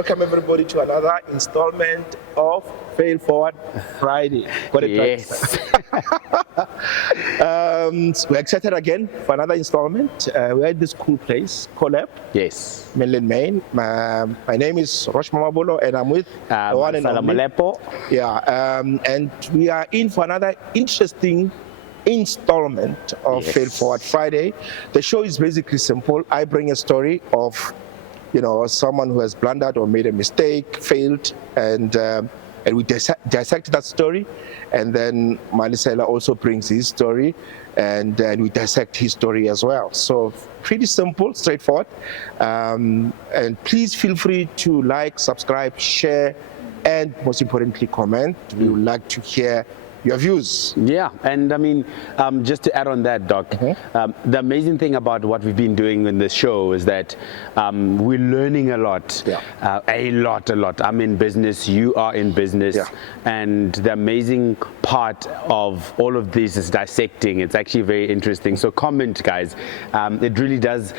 Welcome everybody to another installment of Fail Forward Friday. Got it yes. right. We're excited again for another installment. We're at this cool place, Collab. Yes. Mainland Maine. My name is Roche Mamabolo and I'm with the one and only. Yeah, and we are in for another interesting installment of Fail Forward Friday. The show is basically simple. I bring a story of, someone who has blundered or made a mistake, failed, and we dissect that story. And then Malesela also brings his story, and we dissect his story as well. So pretty simple, straightforward. And please feel free to like, subscribe, share, and most importantly, comment. We would like to hear your views. Yeah, and I mean, just to add on that, Doc, the amazing thing about what we've been doing in this show is that we're learning a lot, a lot. I'm in business, you are in business, and the amazing part of all of this is dissecting. It's actually very interesting. So comment, guys. It really does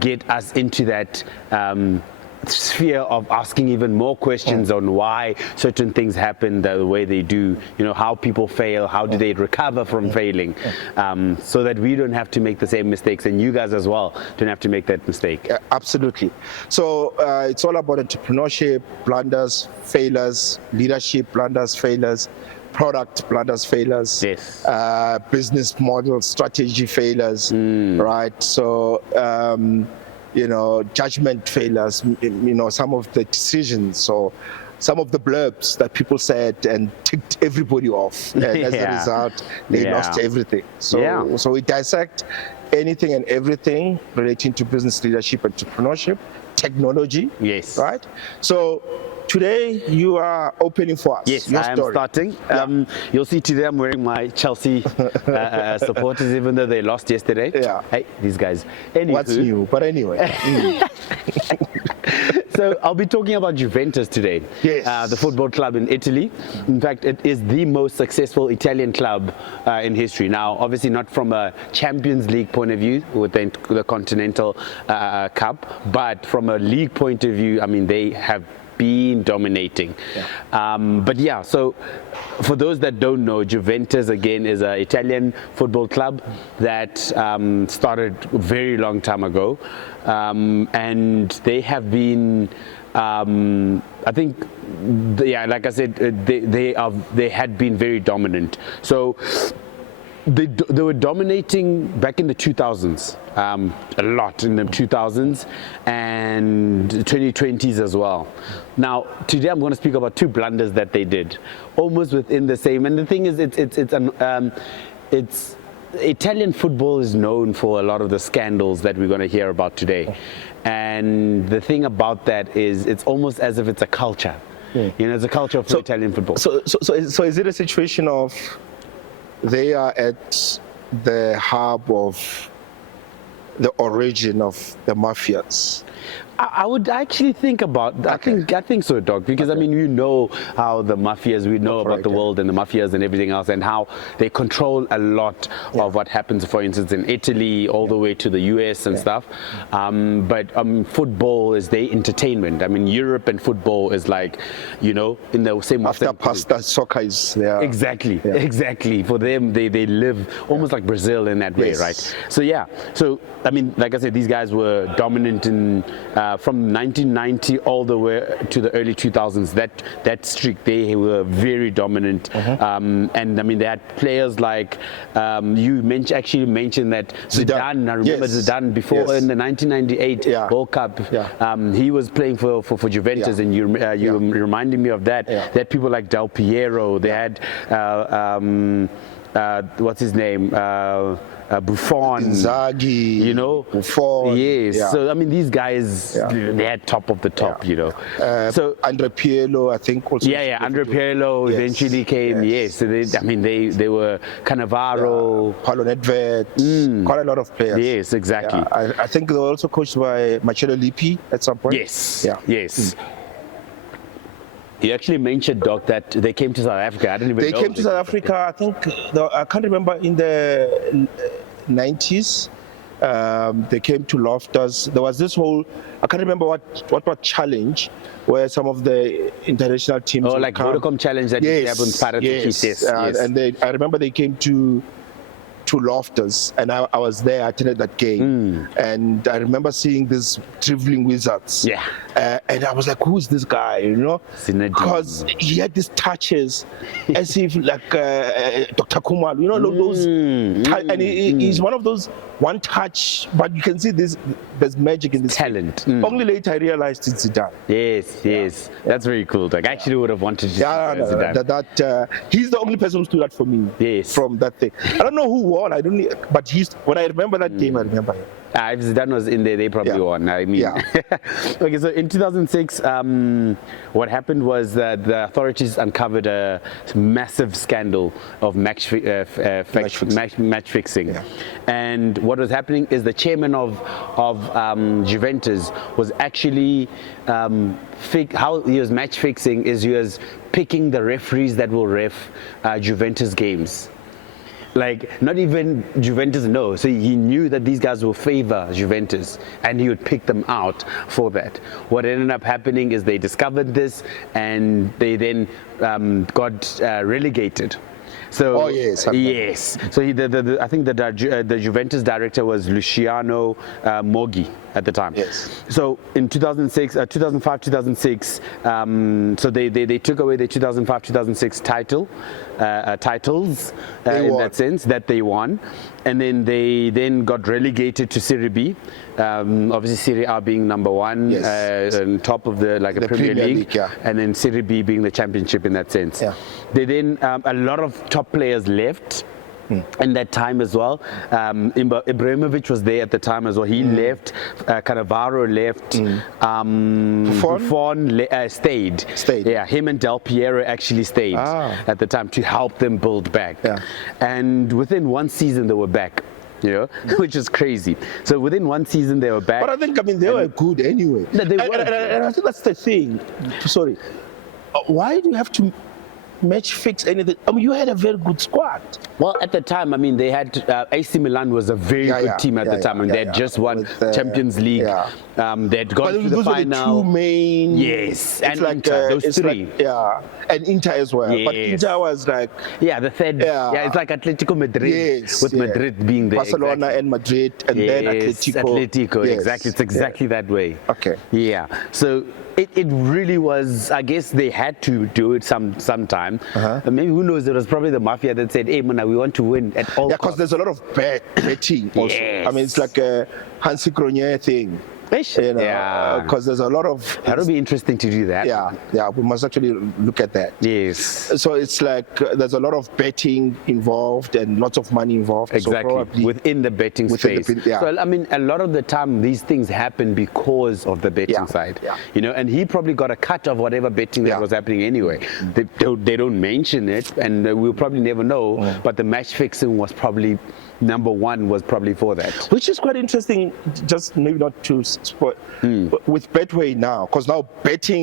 get us into that sphere of asking even more questions on why certain things happen the way they do, how people fail, how do they recover from failing, so that we don't have to make the same mistakes, and you guys as well don't have to make that mistake. Absolutely. So it's all about entrepreneurship, blunders, failures, leadership, blunders, failures, product blunders, failures, business model, strategy failures, right? So judgment failures, some of the decisions or some of the blurbs that people said and ticked everybody off. And as a result, they lost everything. So we dissect anything and everything relating to business leadership, entrepreneurship, technology. Yes. Right? So today you are opening for us. Yes, I am starting. You'll see today I'm wearing my Chelsea supporters, even though they lost yesterday. Yeah. Hey, these guys. Anywho. What's new? But anyway. So I'll be talking about Juventus today. Yes. The football club in Italy. In fact, it is the most successful Italian club in history. Now, obviously not from a Champions League point of view with the Continental Cup, but from a league point of view, I mean, they have been dominating. So for those that don't know, Juventus again is an Italian football club that started a very long time ago, and they have been I think like I said, they had been very dominant. So they were dominating back in the 2000s, a lot in the 2000s and 2020s as well. Now, today I'm going to speak about two blunders that they did, almost within the same. And the thing is, it's Italian football is known for a lot of the scandals that we're going to hear about today. And the thing about that is, it's almost as if it's a culture. It's a culture of Italian football. So is it a situation of they are at the hub of the origin of the mafias? I would actually think about that. I think so, Doc, because I mean, how the mafias, we know about the world and the mafias and everything else, and how they control a lot of what happens, for instance, in Italy all the way to the US and stuff. But football is their entertainment. I mean, Europe and football is like, in the same. After pasta, soccer is there. Exactly. For them, they live almost like Brazil in that way, right? So I mean, like I said, these guys were dominant in from 1990 all the way to the early 2000s. That streak, they were very dominant. And I mean, they had players like you actually mentioned that Zidane. I remember Zidane before in the 1998 World Cup. He was playing for Juventus, and you reminded me of that. They had people like Del Piero. They had what's his name? Buffon, Inzaghi, Buffon. Yes. So I mean, these guys, they had top of the top, So Andre Pirlo, I think also. Andre Pirlo eventually came. So they were Cannavaro, Paulo Nedved, quite a lot of players. Yes, exactly. I think they were also coached by Marcello Lippi at some point. Yes. You actually mentioned, Doc, that they came to South Africa. I didn't even know. They came to South Africa, I think, I can't remember, in the 90s. They came to Loftus. There was this whole, I can't remember what challenge, where some of the international teams. Oh, like Vodacom challenge that used to happen in Parrot. Yes. And I remember they came to Loftus, and I was there. I attended that game, and I remember seeing these dribbling wizards. Yeah. And I was like, "Who's this guy?" You know, because he had these touches, as if like Dr. Kumar. You know, those, and he's one of those one touch, but you can see there's magic in this talent. Only later I realized it's Zidane. Yes, that's very cool. Like, I actually would have wanted to see Zidane. He's the only person who stood out for me. Yes. From that thing. I don't know who won. I don't. But when I remember that game, I remember him. If Zidane was in there, they probably won. I mean, okay. So in 2006, what happened was that the authorities uncovered a massive scandal of match fixing, and what was happening is the chairman of Juventus was actually how he was match fixing is he was picking the referees that will ref Juventus games. Like, not even Juventus, no. So he knew that these guys will favor Juventus, and he would pick them out for that. What ended up happening is they discovered this, and they then got relegated. So, yes. So I think the Juventus director was Luciano Moggi at the time. Yes. So in 2005, 2006, so they took away the 2005, 2006 titles in that sense that they won, and then they got relegated to Serie B. Obviously Serie A being number one, on top of the Premier League, and then Serie B being the championship in that sense. Yeah. They then a lot of top players left. In that time as well. Ibrahimovic was there at the time as well. He left. Cannavaro left. Buffon stayed. Yeah, him and Del Piero actually stayed at the time to help them build back. Yeah. And within one season they were back. You know, which is crazy. So within one season they were back. But I think they were good anyway. No, they were. And I think that's the thing. Sorry, why do you have to match fix anything? I mean, you had a very good squad. Well, at the time, I mean, they had AC Milan was a very good team at the time, and they had just won Champions League. They had gone to the final. Were the two main. Yes, and Inter, those three. And Inter as well. Yes. But Inter was like. Yeah, the third. Yeah, it's like Atletico Madrid, with Madrid being there. Barcelona and Madrid, and then Atletico. Exactly. It's exactly that way. Okay. Yeah. So. It really was. I guess they had to do it sometime. Maybe, who knows? It was probably the mafia that said, "Hey, man, we want to win at all." Yeah, because there's a lot of betting also. Yes. I mean, it's like a Hansi Cronje thing. You know, because there's a lot of. That would be interesting to do that. Yeah, we must actually look at that. Yes. So it's like there's a lot of betting involved and lots of money involved. Exactly. So probably within the betting space. So I mean, a lot of the time these things happen because of the betting side. You know, and he probably got a cut of whatever betting that was happening anyway. They don't mention it, and we'll probably never know. But the match fixing was probably. Number one was probably for that, which is quite interesting. Just maybe not to sport with Betway now, because now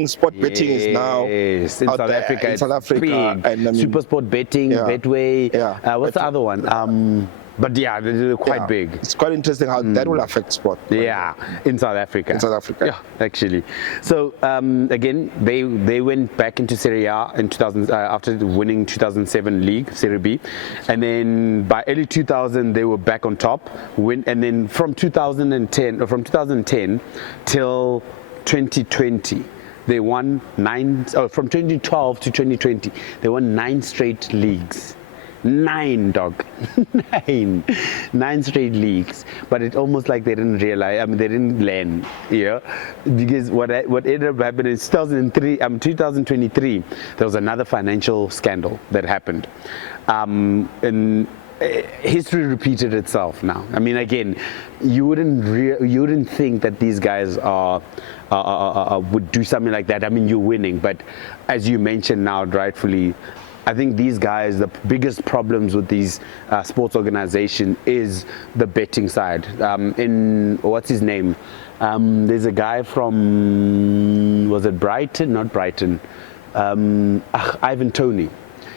sport betting is now in South Africa. In South Africa, big. And I mean, Super Sport betting, Betway. What's the other one? But they're quite big. It's quite interesting how that will affect sport. In South Africa. Yeah, actually. So again, they went back into Serie A in 2000 after winning 2007 league Serie B, and then by early 2000 they were back on top. And then from 2010 till 2020. They won from 2012 to 2020, they won 9 straight leagues. 9 straight leagues, but it's almost like they didn't realize. I mean, they didn't learn, because what ended up happening in 2023, there was another financial scandal that happened, and history repeated itself. Now, I mean, again, you wouldn't think that these guys would do something like that. I mean, you're winning, but as you mentioned now, rightfully. I think these guys, the biggest problems with these sports organization is the betting side. What's his name? There's a guy from, was it Brighton? Not Brighton. Ivan Toney.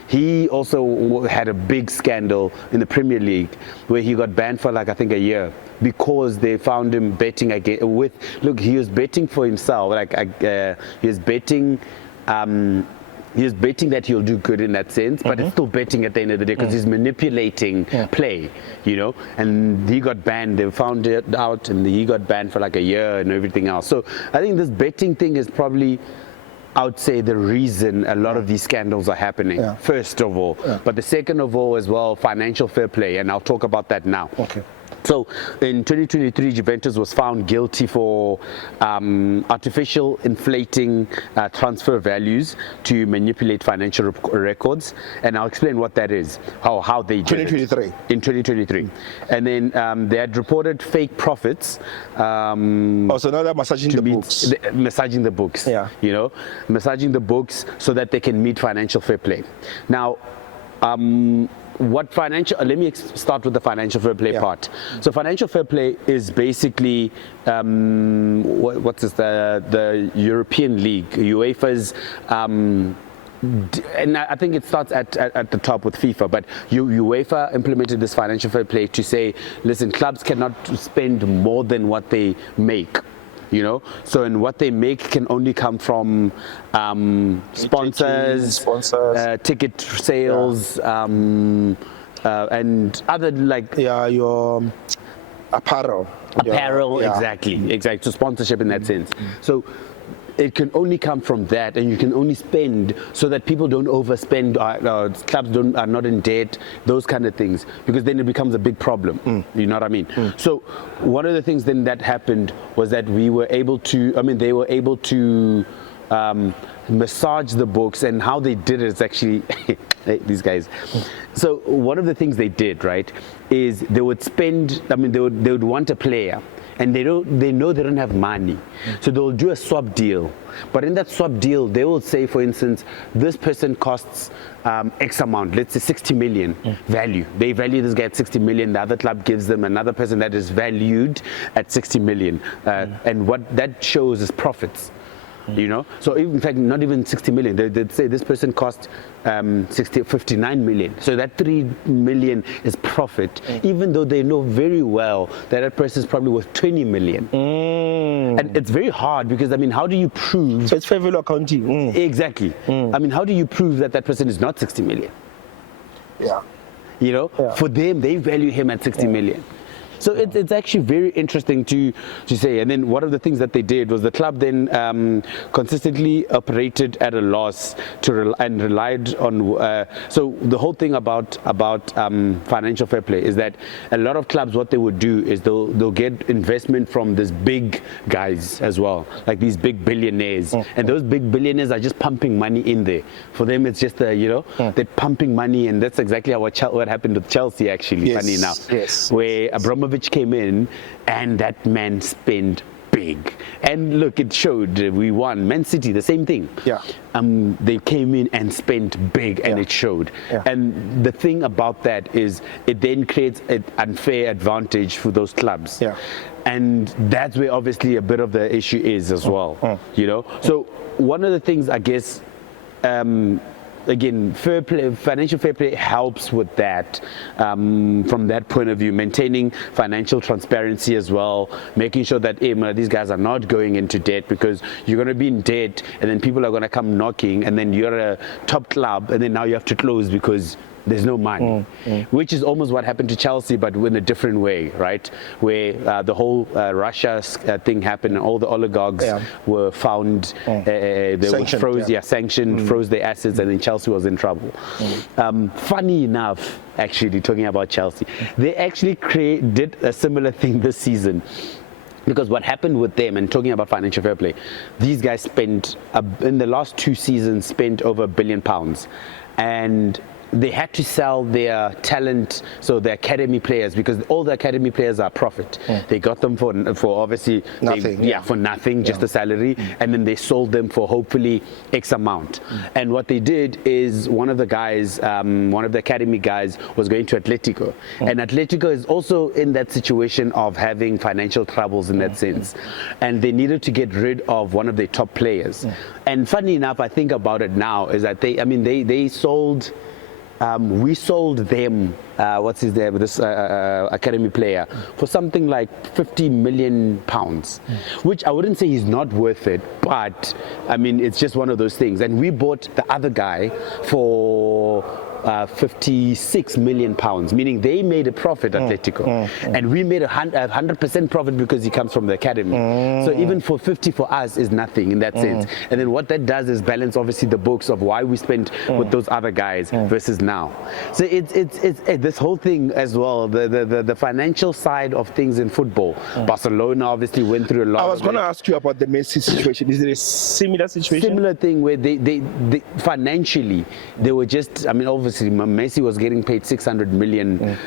He also had a big scandal in the Premier League where he got banned for like I think a year because they found him betting again with. Look, he was betting for himself. He was betting. He's betting that he'll do good in that sense, but it's still betting at the end of the day because he's manipulating play, you know. And he got banned. They found it out, and he got banned for like a year and everything else. So I think this betting thing is probably, I would say, the reason a lot of these scandals are happening. First of all, but the second of all as well, financial fair play, and I'll talk about that now. Okay. So in 2023, Juventus was found guilty for artificial inflating transfer values to manipulate financial records, and I'll explain what that is, how they did 2023. it. In 2023. And then they had reported fake profits. Also, now they're massaging the books. Massaging the books, you know, massaging the books so that they can meet financial fair play. Now, let me start with the financial fair play part. So financial fair play is basically the European League, UEFA's, and I think it starts at the top with FIFA, but UEFA implemented this financial fair play to say, listen, clubs cannot spend more than what they make. You know, so and what they make can only come from sponsors, ticket sales, and other like your apparel, exactly. So sponsorship in that sense. So it can only come from that, and you can only spend so that people don't overspend, clubs are not in debt, those kind of things, because then it becomes a big problem. You know what I mean? So one of the things then that happened was that they were able to massage the books, and how they did it is actually these guys. So one of the things they did, right, is they would spend, they would want a player, and they know they don't have money, so they'll do a swap deal. But in that swap deal, they will say, for instance, this person costs X amount, let's say 60 million value. They value this guy at 60 million. The other club gives them another person that is valued at 60 million, and what that shows is profits. You know, so in fact, not even 60 million. They'd say this person cost 59 million. So that 3 million is profit, even though they know very well that that person is probably worth 20 million. And it's very hard because, how do you prove? So it's fair value accounting. Exactly. How do you prove that that person is not 60 million? You know, for them, they value him at 60 million. So it's actually very interesting to say. And then one of the things that they did was the club then consistently operated at a loss and relied on. So the whole thing about financial fair play is that a lot of clubs, what they would do is they'll get investment from these big guys as well, like these big billionaires, and those big billionaires are just pumping money in there. For them, it's just they're pumping money, and that's exactly what happened with Chelsea actually. Funny enough, where Abramovich came in, and that man spent big, and look, it showed. We won. Man City, the same thing. They came in and spent big, and it showed. And the thing about that is it then creates an unfair advantage for those clubs. And that's where obviously a bit of the issue is as well. You know, so one of the things, I guess, again, fair play, financial fair play helps with that, from that point of view, maintaining financial transparency as well, making sure that these guys are not going into debt, because you're going to be in debt and then people are going to come knocking, and then you're a top club and then now you have to close because there's no money, which is almost what happened to Chelsea, but in a different way, right? Where the whole Russia thing happened, and all the oligarchs were found, they were sanctioned, froze their assets, and then Chelsea was in trouble. Funny enough, actually, talking about Chelsea, they actually did a similar thing this season. Because what happened with them, and talking about financial fair play, these guys spent, in the last 2 seasons, spent over £1 billion. And they had to sell their talent, so the academy players, because all the academy players are profit. They got them for obviously nothing, for nothing, just a salary, and then they sold them for hopefully X amount. And what they did is one of the guys, one of the academy guys, was going to Atletico, and Atletico is also in that situation of having financial troubles in that sense, and they needed to get rid of one of their top players. And funny enough, I think about it now, is that they sold we sold them, what's his name, this academy player, for something like £50 million, which I wouldn't say he's not worth it, but I mean, it's just one of those things. And we bought the other guy for £56 million, meaning they made a profit, Atletico, and we made 100% profit because he comes from the academy. So even for 50 for us is nothing in that sense. And then what that does is balance obviously the books of why we spent with those other guys versus now. So it's this whole thing as well, the financial side of things in football. Barcelona obviously went through a lot. I was going to ask you about the Messi situation. Is it a similar situation? Similar thing where they financially they were just, I mean, obviously Messi was getting paid 600 million.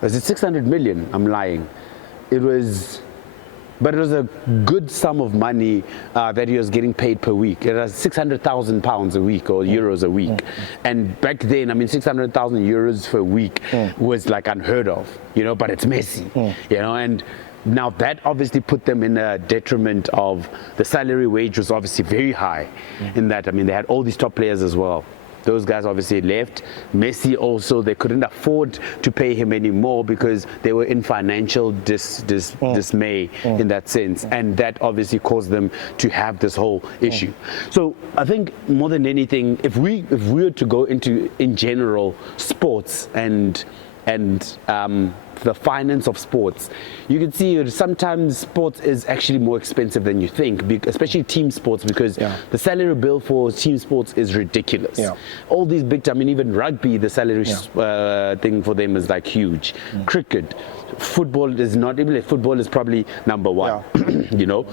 Was it 600 million? I'm lying. But it was a good sum of money that he was getting paid per week. It was £600,000 a week or euros a week. And back then, I mean, 600,000 euros for a week was like unheard of, you know, but it's Messi, you know, and now that obviously put them in a detriment of the salary wage was obviously very high in that. I mean, they had all these top players as well. Those guys obviously left. Messi also, they couldn't afford to pay him anymore because they were in financial dismay in that sense. And that obviously caused them to have this whole issue. So I think more than anything, if we were to go into, in general, sports and the finance of sports, you can see sometimes sports is actually more expensive than you think, especially team sports, because the salary bill for team sports is ridiculous. All these big time, I mean, even rugby, the salary thing for them is like huge. Cricket, football is not, even football is probably number one, you know.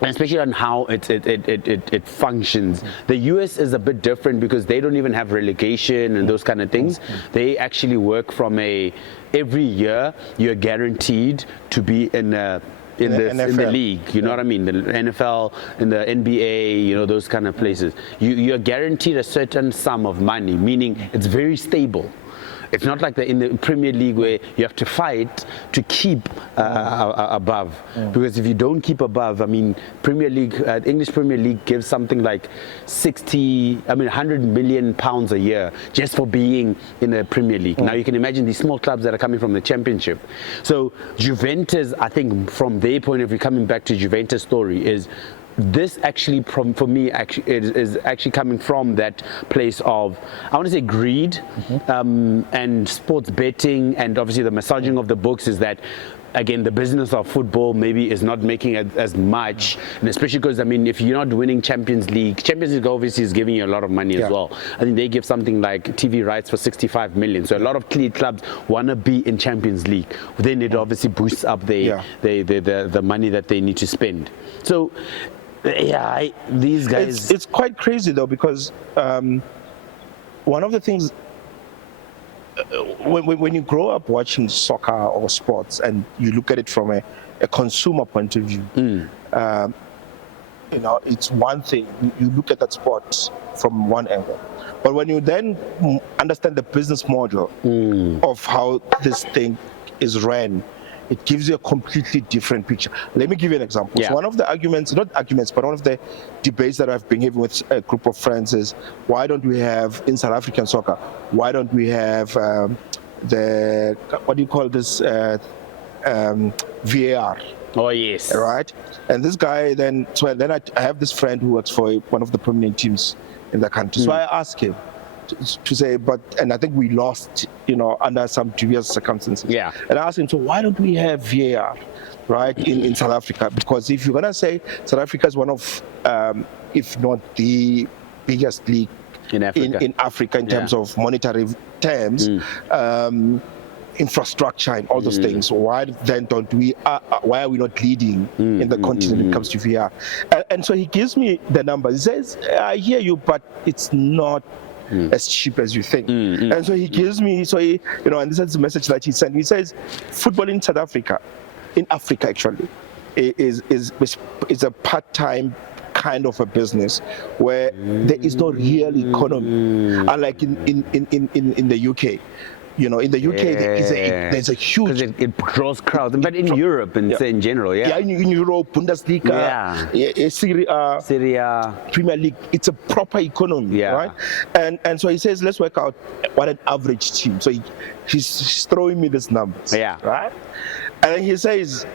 And especially on how it functions. The US is a bit different because they don't even have relegation and those kind of things. They actually work from every year you're guaranteed to be in the league, you know what I mean? The NFL, in the NBA, you know, those kind of places. You're guaranteed a certain sum of money, meaning it's very stable. It's not like in the Premier League where you have to fight to keep above. Because if you don't keep above, I mean, Premier League, English Premier League gives something like 100 million pounds a year just for being in the Premier League. Now you can imagine these small clubs that are coming from the Championship. So Juventus, I think from their point of view, coming back to Juventus' story, is this actually, for me, is actually coming from that place of, I want to say, greed and sports betting, and obviously the massaging of the books is that, again, the business of football maybe is not making as much, and especially because, I mean, if you're not winning Champions League obviously is giving you a lot of money as well. I think they give something like TV rights for 65 million. So a lot of clubs want to be in Champions League. Then it obviously boosts up the money that they need to spend. So these guys, it's quite crazy though, because one of the things when you grow up watching soccer or sports and you look at it from a consumer point of view, you know, it's one thing. You look at that sport from one angle, but when you then understand the business model of how this thing is ran, it gives you a completely different picture. Let me give you an example. So one of the arguments, not arguments, but one of the debates that I've been having with a group of friends is, why don't we have, in South African soccer, why don't we have what do you call this, VAR? Oh, yes. Right? And this guy then I have this friend who works for one of the prominent teams in the country. So I asked him to say, and I think we lost, you know, under some dubious circumstances. And I asked him, so why don't we have VAR, right, in South Africa? Because if you're going to say South Africa is one of, if not the biggest league in Africa in terms of monetary terms, infrastructure and all those things, why then don't we, why are we not leading in the continent when it comes to VR? And so he gives me the number. He says, I hear you, but it's not as cheap as you think. And so he gives me, you know, and this is the message that he sent. He says, football in South Africa, in Africa actually, is a part-time kind of a business where there is no real economy, unlike in the UK. You know, in the UK there's a huge. Because it draws crowds, but in Europe and say in general, yeah, in Europe, Bundesliga, Serie A, Premier League, it's a proper economy, right? And so he says, let's work out what an average team. So he's throwing me these numbers, right? And then he says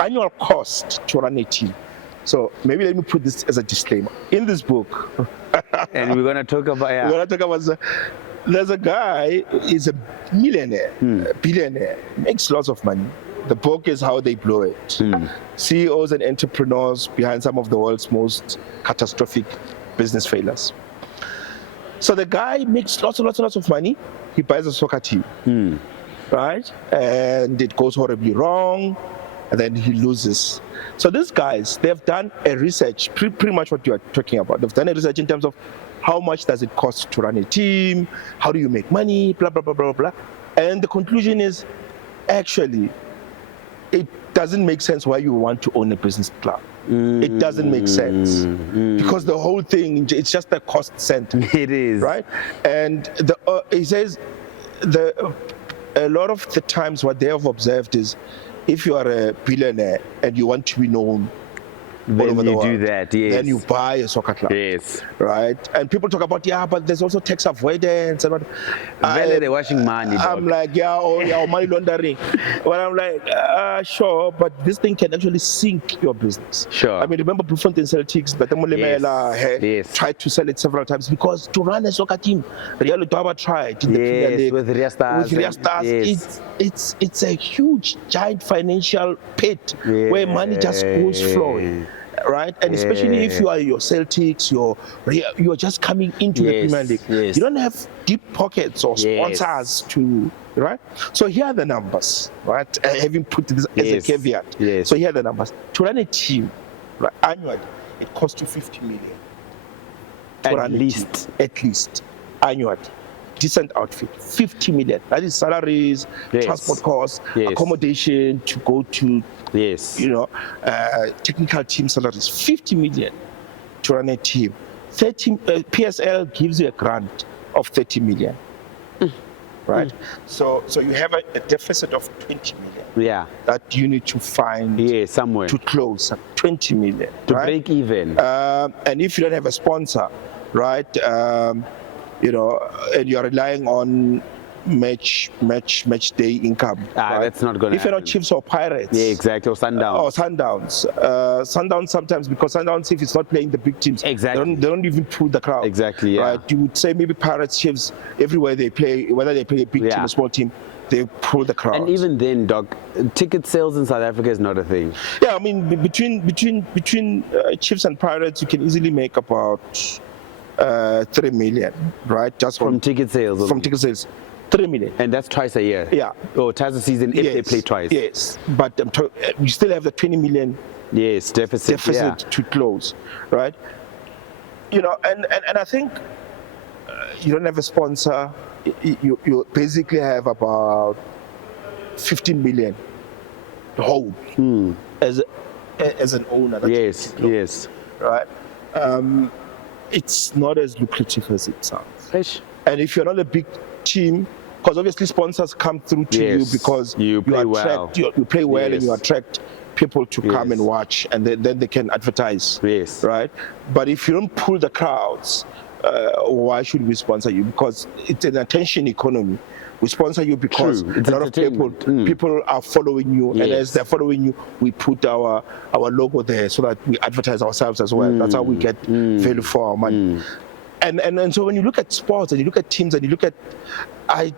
annual cost to run a team. So maybe let me put this as a disclaimer in this book. And we're going to talk about there's a guy, he's a millionaire, billionaire, makes lots of money. The book is how they blow it. CEOs and entrepreneurs behind some of the world's most catastrophic business failures. So the guy makes lots of money. He buys a soccer team, right? And it goes horribly wrong, and then he loses. So these guys, they've done a research, pretty much what you are talking about. They've done a research in terms of how much does it cost to run a team, how do you make money, blah, blah, blah, blah, blah. And the conclusion is, actually, it doesn't make sense why you want to own a business club. It doesn't make sense because the whole thing, it's just a cost center. It is. Right? And he says a lot of the times what they have observed is if you are a billionaire and you want to be known, then you do that, then you buy a soccer club, right? And people talk about, but there's also tax avoidance and what. They're washing money. I'm like, money laundering. Well, I'm like, sure, but this thing can actually sink your business. Sure. I mean, remember Bloemfontein Celtics, but Malesela tried to sell it several times because to run a soccer team, Real Madrid tried in the Premier League with Ria Stars. It's a huge, giant financial pit where money just goes flowing. Right, and especially if you are your Celtics, you're just coming into the Premier League. You don't have deep pockets or sponsors to, right? So here are the numbers, right? Having put this as a caveat. So here are the numbers. To run a team, right, annually, it costs you 50 million. At least annually. Decent outfit, 50 million. That is salaries, transport costs, accommodation to go to, technical team salaries. 50 million to run a team. PSL gives you a grant of 30 million. Right? So you have a deficit of 20 million. That you need to find somewhere to close 20 million. To break even. And if you don't have a sponsor, right? And you're relying on match day income. Right? That's not going to happen. If you're not Chiefs or Pirates. Exactly, or Sundowns. Sundowns sometimes, because Sundowns, if it's not playing the big teams, they don't even pull the crowd. Exactly, right? You would say maybe Pirates, Chiefs, everywhere they play, whether they play a big team or small team, they pull the crowd. And even then, Doc, ticket sales in South Africa is not a thing. Yeah, I mean, between Chiefs and Pirates, you can easily make about 3 million, right? Just from ticket sales. From ticket sales, 3 million. And that's twice a year. Yeah. Or twice a season if they play twice. Yes, but you still have the 20 million. Deficit to close, right? And I think you don't have a sponsor. You basically have about 15 million hold as an owner. Right. It's not as lucrative as it sounds. And if you're not a big team, because obviously sponsors come through to you because you play well, and you attract people to come and watch, and then they can advertise. Right. But if you don't pull the crowds, why should we sponsor you? Because it's an attention economy. We sponsor you because a lot of people are following you, and as they're following you, we put our logo there so that we advertise ourselves as well. That's how we get value for our money. And so when you look at sports and you look at teams and you look at, I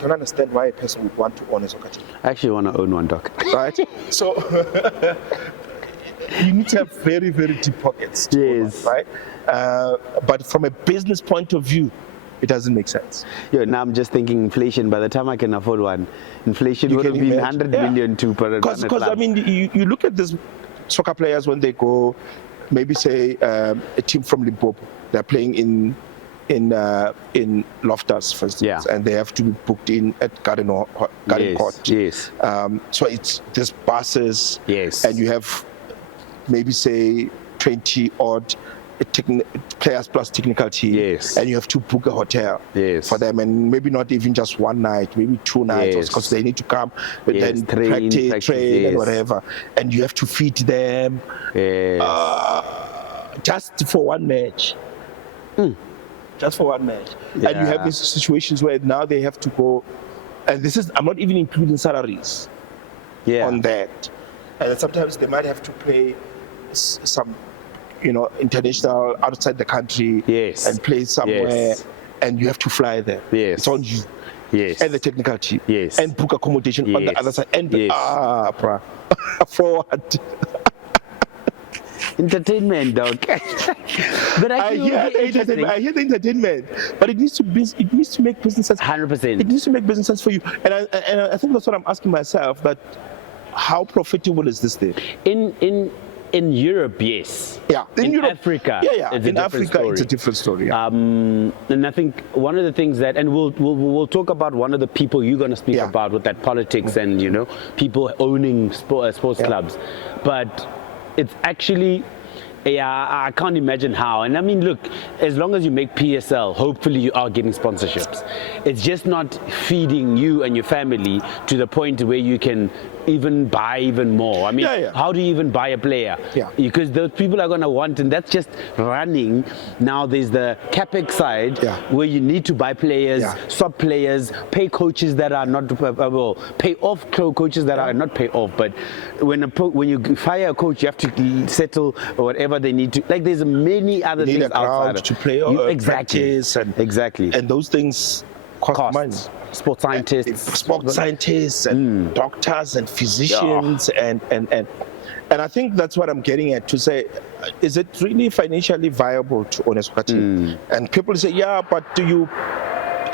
don't understand why a person would want to own a soccer team. I actually want to own one, Doc. Right? So you need to have very, very deep pockets to own one, right? But from a business point of view, it doesn't make sense. Now I'm just thinking inflation. By the time I can afford one, inflation would have been 100 million to per annum. Because I mean, you look at these soccer players when they go, maybe say a team from Limpopo, they're playing in Loftus, for instance, and they have to be booked in at Garden Court. So it's these buses, and you have maybe say 20 odd players plus technical team, Yes. and you have to book a hotel Yes. for them, and maybe not even just one night, maybe 2 nights, Yes. because they need to come, Yes, then practice, train, yes. and whatever, and you have to feed them just for one match. Just for one match. And you have these situations where now they have to go, and this is, I'm not even including salaries on that. And sometimes they might have to play some, international outside the country and play somewhere, and you have to fly there. Yes. It's on you. Yes. And the technical team. Yes. And book accommodation on the other side. And bruh. Forward. Entertainment, dog. But I hear the entertainment, but it needs to make business sense. 100%. It needs to make business sense for you, and I think that's what I'm asking myself. That how profitable is this thing? In Europe, yes. Yeah. In Europe, Africa, it's in Africa, it's a different story. Yeah. And I think one of the things that, and we'll talk about one of the people you're going to speak about with that politics and people owning sports clubs, but it's actually. I can't imagine how. And I mean, look, as long as you make PSL, hopefully you are getting sponsorships. It's just not feeding you and your family to the point where you can even buy even more. I mean, how do you even buy a player? Because those people are going to want, and that's just running. Now there's the capex side where you need to buy players, swap players, pay coaches that are not, pay off coaches that are not pay off. But when you fire a coach, you have to settle whatever they need to. Like there's many other things outside to play or practice and those things cost money. Sports scientists and doctors and physicians and I think that's what I'm getting at, to say, is it really financially viable to own a soccer team? And people say, but do you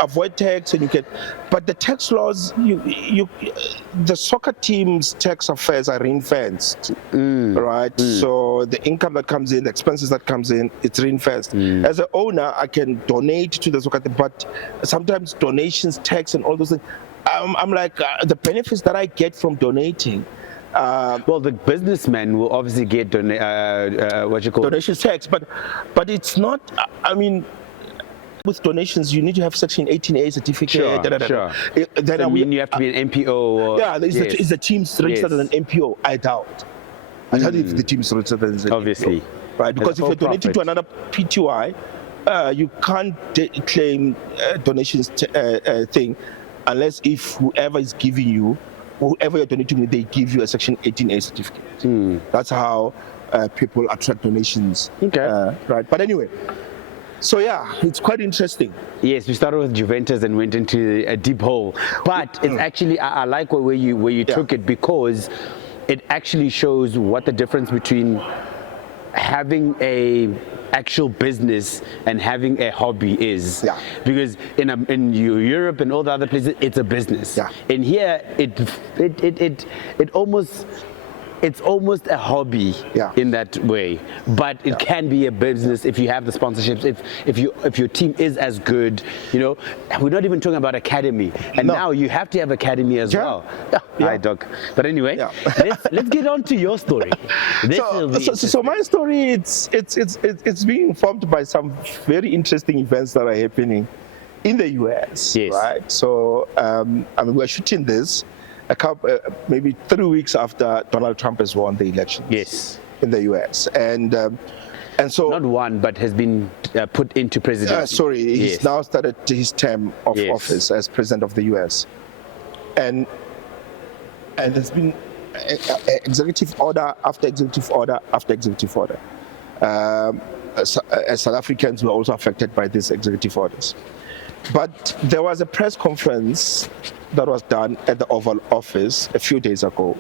avoid tax and you can, but the tax laws, the soccer team's tax affairs are ring-fenced, right? So the income that comes in, the expenses that comes in, it's ring-fenced. As an owner, I can donate to the soccer team, but sometimes donations, tax, and all those things, I'm like, the benefits that I get from donating. Well, the businessman will obviously get donations tax, but it's not. I mean, with donations, you need to have Section 18A certificate. Sure. Then you have to be an MPO. Or, is the team registered as an MPO? I doubt. I doubt if the team is registered as an obviously. MPO. Right, because if you're donating to another PTY, you can't claim donations thing unless if whoever is giving you, whoever you're donating, they give you a Section 18A certificate. That's how people attract donations. Okay. Right, but anyway. So it's quite interesting. Yes, we started with Juventus and went into a deep hole, but it's actually I like where you took it, because it actually shows what the difference between having a actual business and having a hobby is. Because in Europe and all the other places, it's a business. In here, it's almost a hobby in that way, but it can be a business if you have the sponsorships, if your team is as good. We're not even talking about academy, and now you have to have academy as well. Hi, Doc. But anyway, let's get on to your story. So my story, it's being informed by some very interesting events that are happening in the US. Right. So we're shooting this maybe 3 weeks after Donald Trump has won the elections in the US, and so not won, but has been put into presidency. He's now started his term of office as president of the US, and there's been executive order after executive order after executive order. As South Africans were also affected by these executive orders, but there was a press conference that was done at the Oval Office a few days ago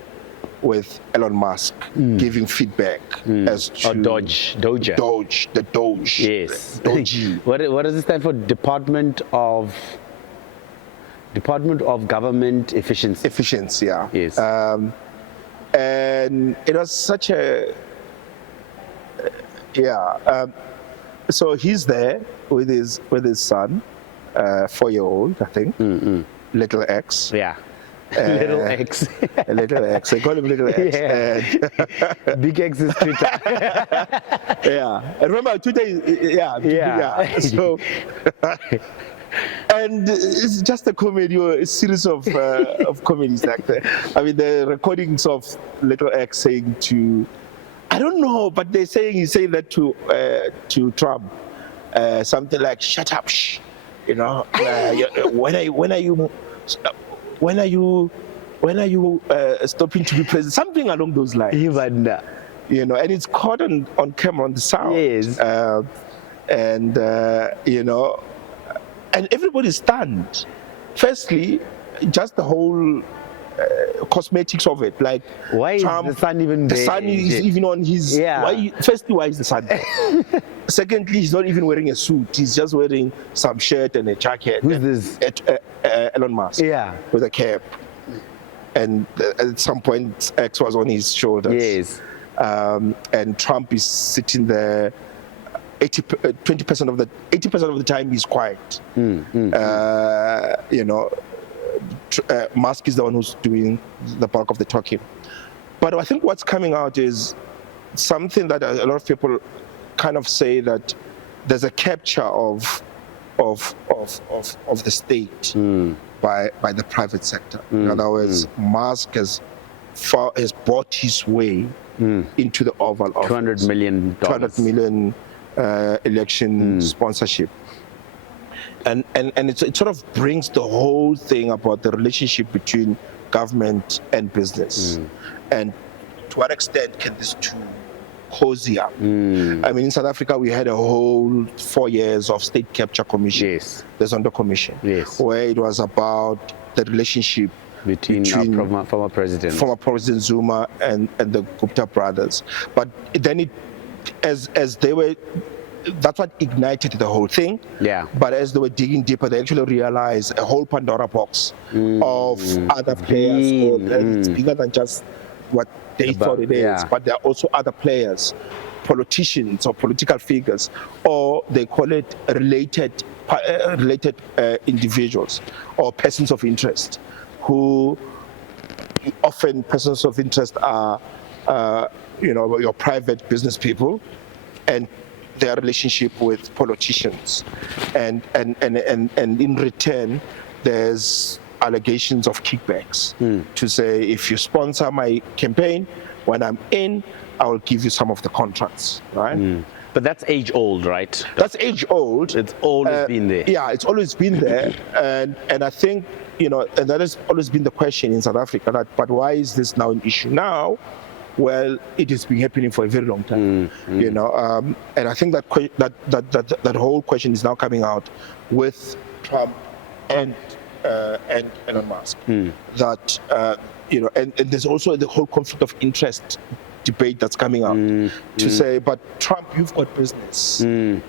with Elon Musk giving feedback as to Doge. The Doge. Yes. Doge. What does it stand for? Department of Government Efficiency. Efficiency, yeah. Yes. And it was such a so he's there with his son, 4-year-old, I think. Little X. Little X. Little X. They call him Little X. Yeah. Big X is Twitter. Yeah. And remember, Twitter is, yeah. So, and it's just a comedy, or a series of comedies like that. I mean, the recordings of Little X saying to, I don't know, but he's saying that to Trump, something like "shut up, shh," you know. When are you stopping to be president? Something along those lines. You know, and it's caught on camera on the sound. Yes. And you know, and everybody's stunned. Firstly, just the whole cosmetics of it, like why Trump, is the sun even the there? sun is even on his. Yeah. Firstly, why is the sun there? Secondly, he's not even wearing a suit. He's just wearing some shirt and a jacket. Who's this? Elon Musk. Yeah. With a cap. And at some point, X was on his shoulders. Yes. And Trump is sitting there. 80% of the time he's quiet. You know, Musk is the one who's doing the bulk of the talking. But I think what's coming out is something that a lot of people kind of say, that there's a capture of the state by the private sector. In other words, Musk has bought his way into the Oval Office. $200 million. $200 million election sponsorship. And it sort of brings the whole thing about the relationship between government and business. And to what extent can these two cozy up? I mean, in South Africa, we had a whole 4 years of state capture commission. Yes. The Zondo Commission. Yes. Where it was about the relationship between former President Zuma and the Gupta brothers. But then as they were, that's what ignited the whole thing. Yeah. But as they were digging deeper, they actually realized a whole Pandora box of other players. It's bigger than just what they thought it is, but there are also other players, politicians or political figures, or they call it related individuals or persons of interest, who often persons of interest are, you know, your private business people and their relationship with politicians, and in return there's allegations of kickbacks to say, if you sponsor my campaign, when I'm in, I will give you some of the contracts, right? But that's age old, right? That's age old. It's always been there. Yeah, it's always been there, and I think, you know, and that has always been the question in South Africa. But why is this now an issue now? Well, it has been happening for a very long time, you know, and I think that whole question is now coming out with Trump and Elon Musk. That you know, and there's also the whole conflict of interest debate that's coming out to say, but Trump, you've got business. You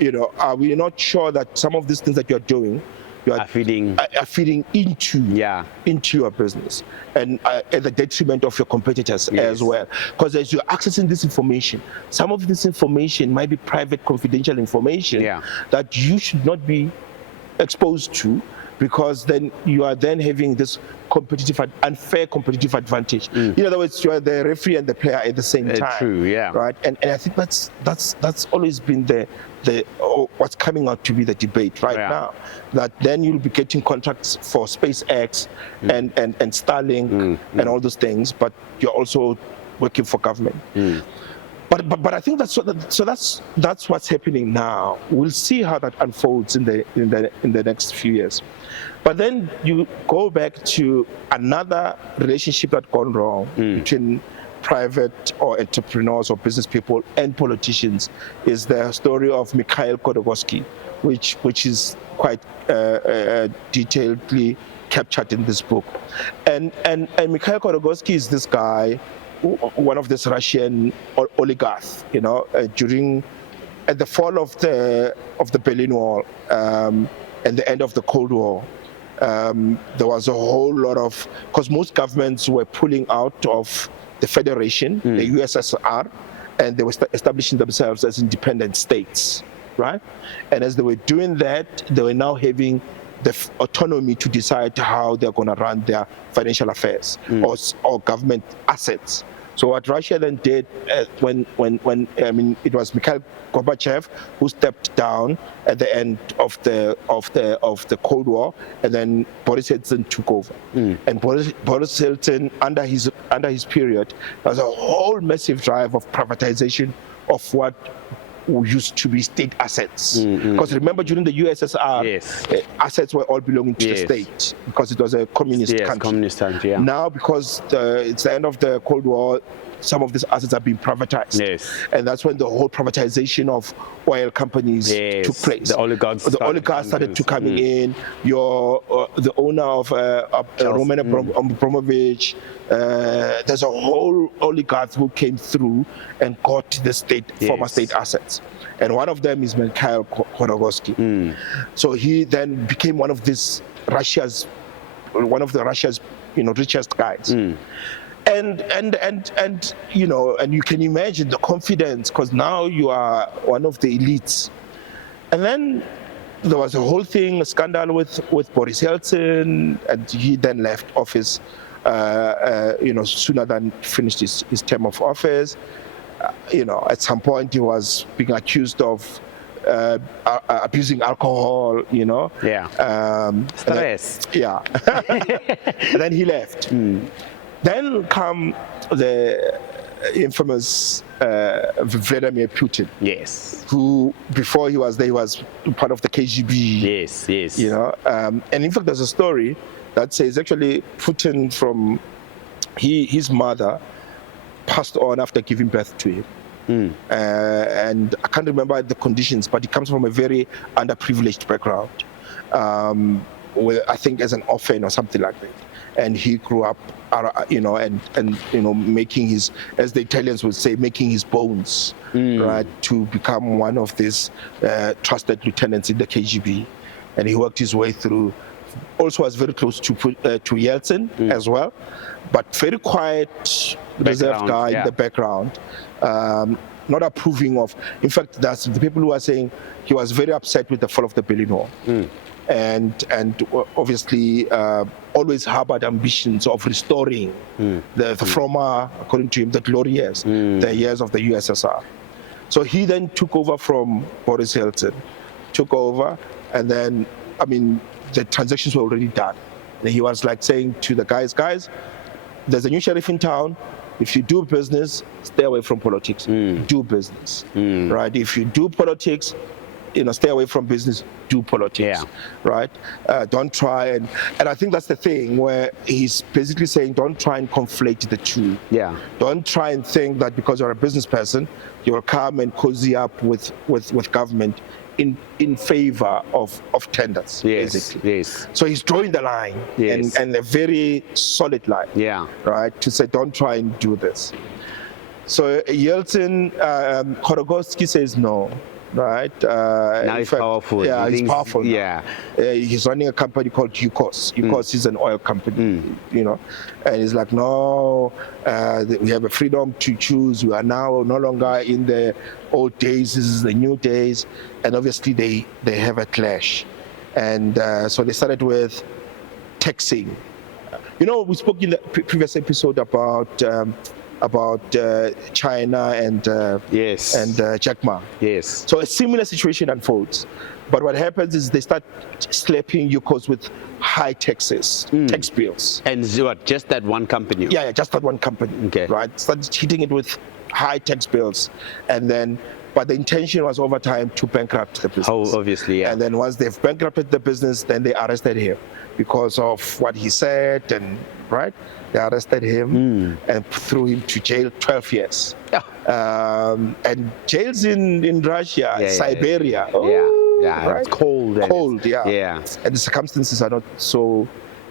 know, are we not sure that some of these things that you're doing, you are feeding into your business, and at the detriment of your competitors as well? Because as you're accessing this information, some of this information might be private, confidential information that you should not be exposed to, because then you are then having this unfair competitive advantage. In other words, you are the referee and the player at the same time. True, yeah. Right, and I think that's always been what's coming out to be the debate right now. That then you'll be getting contracts for SpaceX and Starlink and all those things, but you're also working for government. But I think that's what's happening now. We'll see how that unfolds in the next few years. But then you go back to another relationship that gone wrong between private or entrepreneurs or business people and politicians, is the story of Mikhail Khodorkovsky, which is quite detailedly captured in this book. And Mikhail Khodorkovsky is this guy, one of this Russian oligarchs, you know, at the fall of the Berlin Wall and the end of the Cold War. There was a whole lot of, because most governments were pulling out of the Federation, the USSR, and they were establishing themselves as independent states, right? And as they were doing that, they were now having autonomy to decide how they're going to run their financial affairs or government assets. So what Russia then did when it was Mikhail Gorbachev who stepped down at the end of the Cold War, and then Boris Yeltsin took over. And Boris Yeltsin, under his period, there was a whole massive drive of privatization of what used to be state assets. Because remember, during the USSR, assets were all belonging to the state because it was a communist country. Communist country, yeah. Now, because it's the end of the Cold War, some of these assets are being privatized. And that's when the whole privatization of oil companies took place. The oligarchs started to coming in. The owner of Roman Abramovich, there's a whole oligarch who came through and got the former state assets. And one of them is Mikhail Khodorkovsky. So he then became one of Russia's richest guys. And you can imagine the confidence, because now you are one of the elites. And then there was a whole a scandal with Boris Yeltsin, and he then left office sooner than finished his term of office. At some point he was being accused of abusing alcohol, stress. And then he left. Then come the infamous Vladimir Putin. Who, before he was there, he was part of the KGB. And in fact, there's a story that says actually Putin his mother passed on after giving birth to him. And I can't remember the conditions, but he comes from a very underprivileged background, where I think as an orphan or something like that. And he grew up, making his, as the Italians would say, making his bones, right, to become one of these trusted lieutenants in the KGB. And he worked his way through. Also was very close to Yeltsin as well, but very quiet, reserved guy in the background. Not approving of. In fact, that's the people who are saying he was very upset with the fall of the Berlin Wall. And obviously always harbored ambitions of restoring the former, according to him, the glory years, the years of the USSR. So he then took over from Boris Yeltsin, and then, the transactions were already done. And he was like saying to the guys, there's a new sheriff in town. If you do business, stay away from politics. Do business, right? If you do politics, stay away from business, do politics, right? Don't try and I think that's the thing where he's basically saying don't try and conflate the two. Don't try and think that because you're a business person, you'll come and cozy up with government in favor of tenders, basically. So he's drawing the line, and a very solid line, right, to say don't try and do this. So Yeltsin, Khodorkovsky says no. Right. Now he's powerful. Yeah, he's powerful. He's running a company called Yukos. Yukos is an oil company, and he's like, no, we have a freedom to choose. We are now no longer in the old days. This is the new days, and obviously they have a clash, and so they started with taxing. We spoke in the previous episode about China and Jack Ma. So a similar situation unfolds, but what happens is they start slapping Yukos with high taxes, tax bills. And what? Just that one company? Yeah, just that one company. Okay. Right, started hitting it with high tax bills, and then. But the intention was over time to bankrupt the business. Oh, obviously, yeah. And then once they've bankrupted the business, then they arrested him because of what he said, and right. They arrested him and threw him to jail 12 years. And jails in Russia, Siberia. Right? It's cold. And the circumstances are not so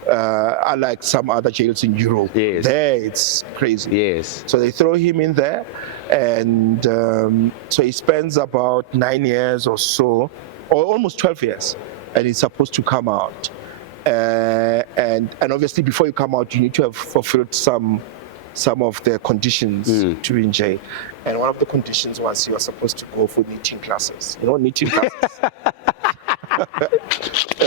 unlike some other jails in Europe. There it's crazy. So they throw him in there, and so he spends about 9 years or so, or almost 12 years, and he's supposed to come out. And obviously, before you come out, you need to have fulfilled some of the conditions to be in jail. And one of the conditions was you were supposed to go for knitting classes. Knitting classes.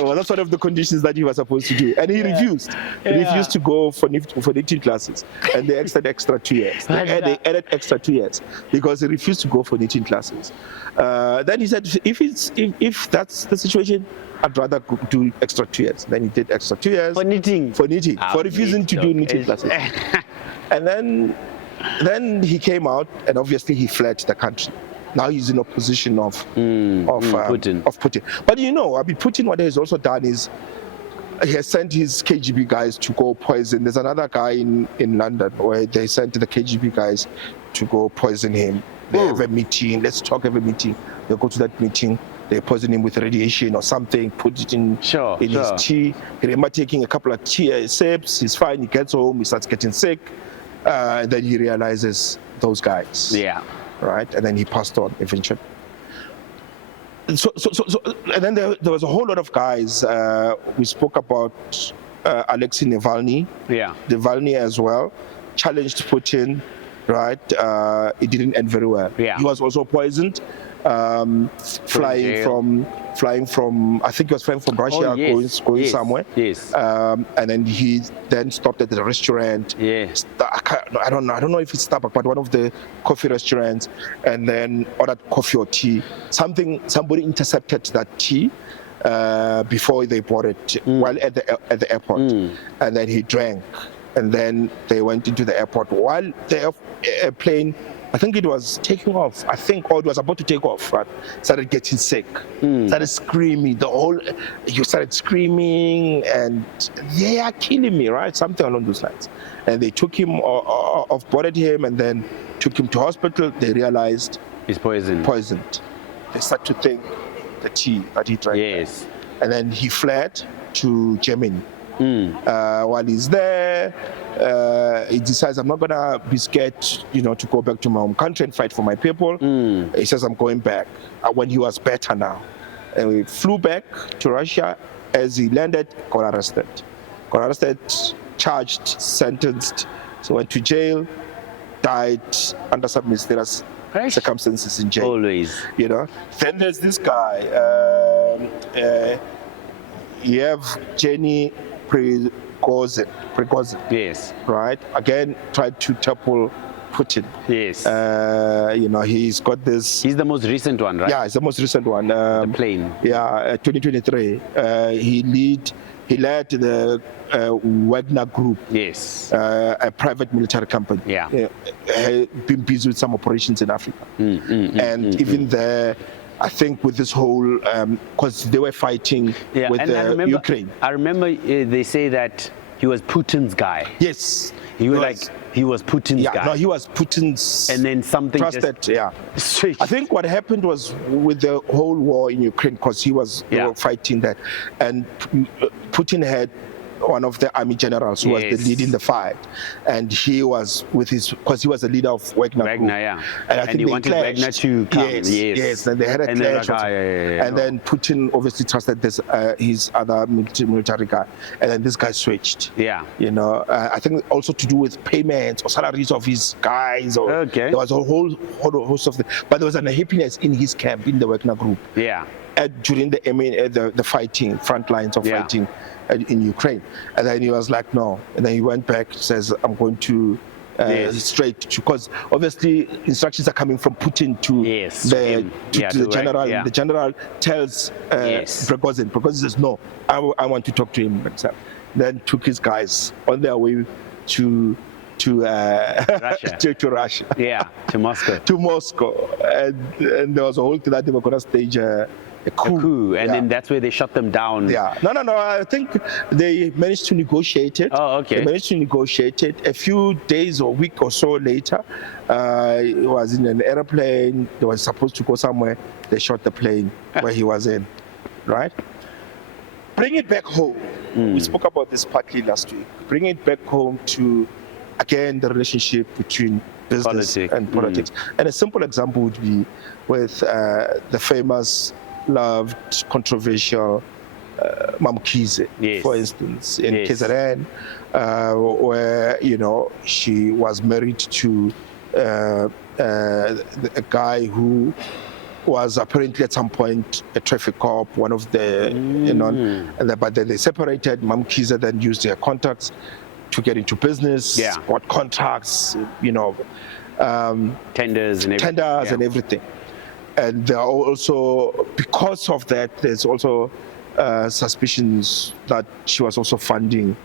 So that's one of the conditions that he was supposed to do, and he refused. He refused to go for knitting classes, and they added extra 2 years. They added extra 2 years because he refused to go for knitting classes. Then he said, if that's the situation, I'd rather do extra 2 years. Then he did extra 2 years for knitting, for refusing to do knitting classes. And then he came out, and obviously he fled the country. Now he's in opposition of Putin. But Putin, what he has also done is he has sent his KGB guys to go poison. There's another guy in London where they sent the KGB guys to go poison him. They have a meeting. Let's talk, have a meeting. They go to that meeting. They poison him with radiation or something, put it in his tea. He remember taking a couple of sips. He's fine. He gets home. He starts getting sick. And then he realizes those guys. Yeah. Right, and then he passed on eventually. So and then there was a whole lot of guys. We spoke about Alexei Navalny. Yeah, Navalny as well challenged Putin. Right, it didn't end very well. Yeah, he was also poisoned. Flying from I think he was flying from Russia, going somewhere. Yes. And then he stopped at the restaurant. Yes. I don't know if it's Starbucks, but one of the coffee restaurants, and then ordered coffee or tea. Somebody intercepted that tea before they bought it while at the airport, and then he drank, and then they went into the airport while the airplane, I think it was taking off. Or it was about to take off. Right? Started getting sick. Started screaming. You started screaming, and they are killing me, right? Something along those lines. And they took him boarded him, and then took him to hospital. They realized he's poisoned. They start to think the tea that he drank. Yes. And then he fled to Germany. While he's there, he decides, I'm not gonna be scared, to go back to my home country and fight for my people. He says, I'm going back. When he was better now, and we flew back to Russia. As he landed, got arrested, charged, sentenced. So went to jail, died under some mysterious circumstances in jail. Always, Then there's this guy. You have Jenny Prigozhin. Yes. Right? Again, tried to topple Putin. Yes. He's got this. He's the most recent one, right? Yeah, it's the most recent one. The plane. Yeah, 2023. He led the Wagner Group. Yes. A private military company. Yeah. Been busy with some operations in Africa. Even there, I think with this whole, because they were fighting with Ukraine. I remember they say that he was Putin's guy. Yes. He was Putin's guy. No, he was Putin's. And then something trusted. Switched. I think what happened was with the whole war in Ukraine, because they were fighting that, and Putin had one of the army generals who was the lead in the fight, and he was with because he was the leader of Wagner Group. Yeah. And I think he wanted Wagner to come. Yes. And they had a clash. And then Putin obviously trusted his other military guy, and then this guy switched. Yeah. I think also to do with payments or salaries of his guys. There was a whole host of but there was an unhappiness in his camp in the Wagner Group. Yeah. During the fighting, front lines of fighting in Ukraine. And then he was like, no. And then he went back, says, I'm going to straight, because obviously instructions are coming from Putin to the general. The general tells Prigozhin. Prigozhin says, no, I want to talk to him myself. Then took his guys on their way to Russia. to Russia. Yeah, to Moscow. To Moscow. And there was a whole thing that they were going to stage a coup. And then that's where they shut them down. Yeah. No. I think they managed to negotiate it. Oh, okay. They managed to negotiate it. A few days or week or so later, he was in an airplane. They were supposed to go somewhere. They shot the plane where he was in. Right? Bring it back home. We spoke about this partly last week. Bring it back home to, again, the relationship between business and politics. And a simple example would be with the famous, loved, controversial Mamkhize, for instance, in KZN, where, she was married to a guy who was apparently at some point a traffic cop, one of the, but then they separated. Mamkhize then used their contacts to get into business, got contracts, tenders and everything. And there are also, because of that, there's also suspicions that she was also funding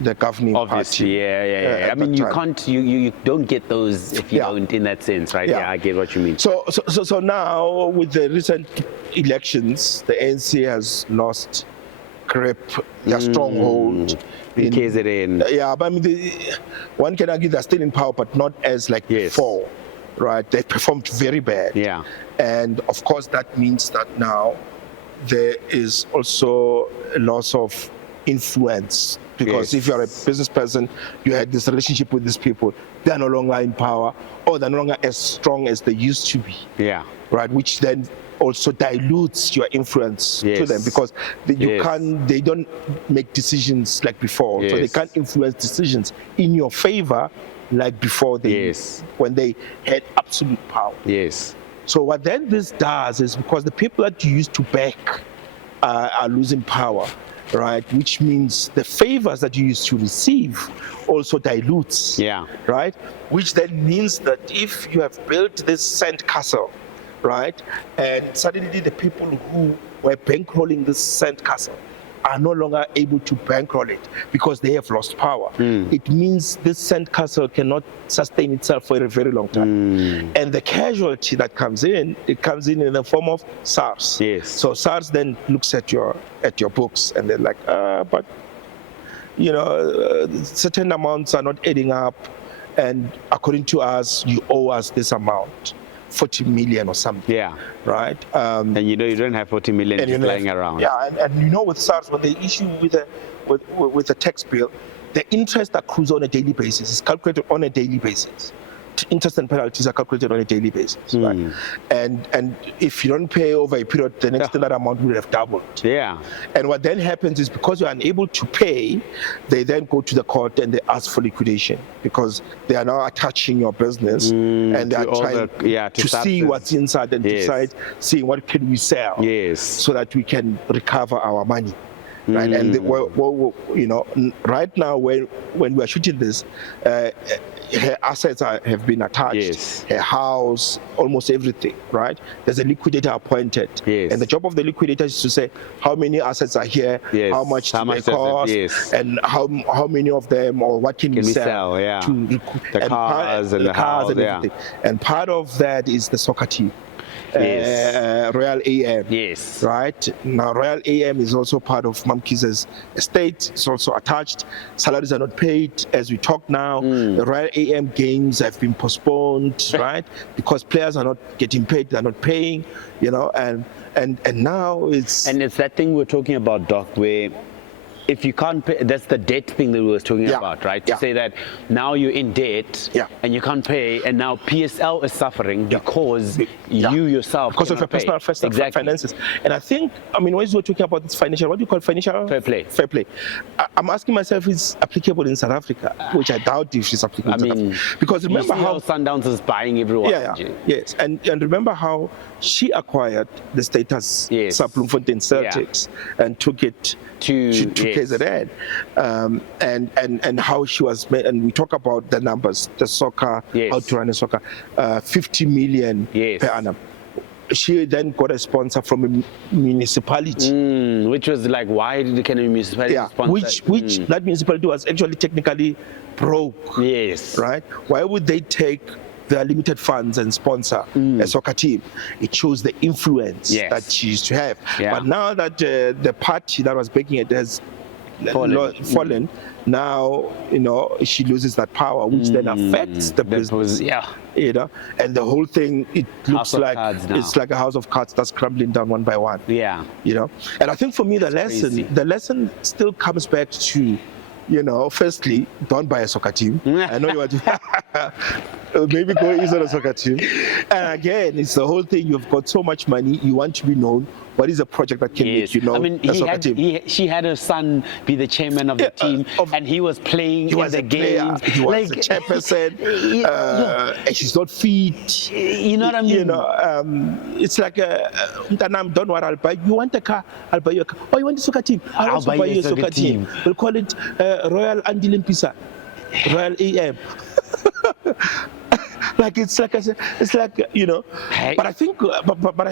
the governing party. I mean, you don't get those if you don't, in that sense, right? Yeah, I get what you mean. So now with the recent elections, the ANC has lost grip, their stronghold in KZN. But I mean, one can argue they're still in power, but not as before, right? They performed very bad. And of course, that means that now there is also a loss of influence, because if you're a business person, you had this relationship with these people, they're no longer in power, or they're no longer as strong as they used to be. Right, which then also dilutes your influence to them, because they don't make decisions like before, so they can't influence decisions in your favor like before when they had absolute power. So what then this does is, because the people that you used to back are losing power, right? Which means the favors that you used to receive also dilutes, right? Which then means that if you have built this sand castle, right, and suddenly the people who were bankrolling this sand castle are no longer able to bankroll it because they have lost power. It means this sand castle cannot sustain itself for a very long time. And the casualty that comes in, it comes in the form of SARS. So SARS then looks at your books and they're like, but certain amounts are not adding up, and according to us, you owe us this amount. 40 million or something, right? And you don't have 40 million just lying around. And with SARS, when they issue with a tax bill, the interest accrues on a daily basis. It's calculated on a daily basis. Interest and penalties are calculated on a daily basis, right? And if you don't pay over a period, the next that amount will have doubled. And what then happens is, because you're unable to pay, they then go to the court and they ask for liquidation, because they are now attaching your business and they are trying to see what's inside and decide, seeing what can we sell so that we can recover our money. Right, and right now when we are shooting this, her assets have been attached, her house, almost everything, right? There's a liquidator appointed, and the job of the liquidator is to say how many assets are here, how much they cost, and how many of them, or what can we sell to the cars and everything. And part of that is the soccer team. Royal AM. Right? Now, Royal AM is also part of Mamkhize's estate. It's also attached. Salaries are not paid as we talk now. The Royal AM games have been postponed, right? Because players are not getting paid, they're not paying, and now it's... And it's that thing we're talking about, Doc, where if you can't pay, that's the debt thing that we were talking about, right? To say that now you're in debt and you can't pay, and now PSL is suffering because you yourself because of your personal finances. And I think, when we're talking about this financial, what do you call financial? Fair play. Fair play. I'm asking myself, is it applicable in South Africa? Which I doubt if it's applicable in South Africa. Because remember how Sundowns is buying everyone. Yes. And remember how she acquired the status Bloemfontein Celtics and took it to KZN, and how she was made, and we talk about the numbers, the soccer, how to run a soccer, 50 million per annum. She then got a sponsor from a municipality, which was like, why did the municipality sponsor? Which that municipality was actually technically broke. Right? Why would they take their limited funds and sponsor a soccer team? It shows the influence that she used to have. But now that the party that was backing it has fallen, now she loses that power, which then affects the business. And the whole thing, it looks like it's like a house of cards that's crumbling down one by one. And I think for me, the lesson still comes back to, firstly, don't buy a soccer team. I know you want to maybe go easy on a soccer team. And again, it's the whole thing. You've got so much money, you want to be known. what is a project that can make I mean, a soccer team? she had her son be the chairman of the team, and he was playing in the games. He was the chairperson. She's not fit. You know what I mean? It's like, don't worry, I'll buy. You want a car? I'll buy you a car. Oh, you want a soccer team? I'll also buy you a soccer team. We'll call it Royal Andilimpisa, Royal EM. It's like but I